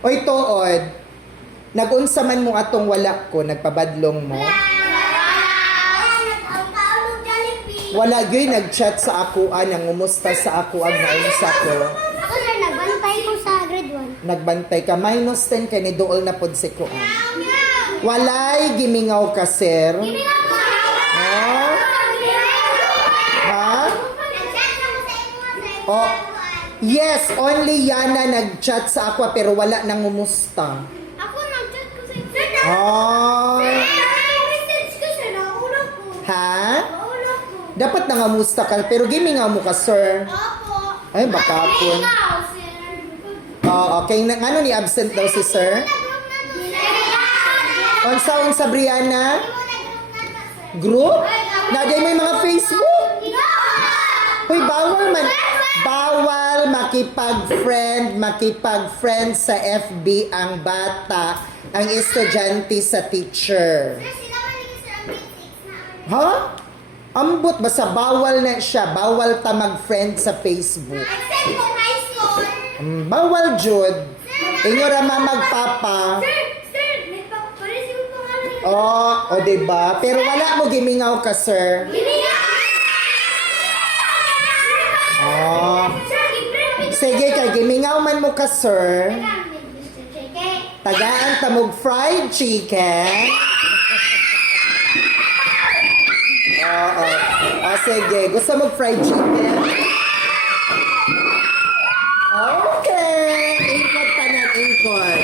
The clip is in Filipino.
Oy, tuod. Nagunsa man mo atong wala ko, nagpabadlong mo. Wala gyud nag-chat sa ako nangumusta sa ako ang naunsa ko. Ako sir, nagbantay ko sa grade 1. Nagbantay ka minus 10 kay ni dool na pod si kuan. Walay gimingaw ka, sir. Ha? Ha? Oh. Yes, only Yana nag-chat sa ako pero wala nang ngumusta. Ako nag-chat ko sa sir. Oh. Message ko sir, naulog ko. Ha? Naulog ko. Dapat nangamusta ka pero gimingaw mo ka, sir. Opo. Ay, baka ako. Ikaw, sir. Okay, ano ni absent daw si sir? Unsa Brianna? Group? Nagyay may mga Facebook? Hoy, bawal makipag-friend sa FB ang bata, ang estudyante sa teacher. Ha? Ambot basta bawal na siya, bawal ta mag-friend sa Facebook. Bawal jud. Inyo ra magpapa. Oh, diba? Pero wala mo gimingaw ka, sir. Oh. Sige, kay gimingaw man mo ka, sir. Tagaan ta mog fried chicken. Oo. Oh, sige. Gusto mo fried chicken? Okay. Ingkot pa na, ingkot.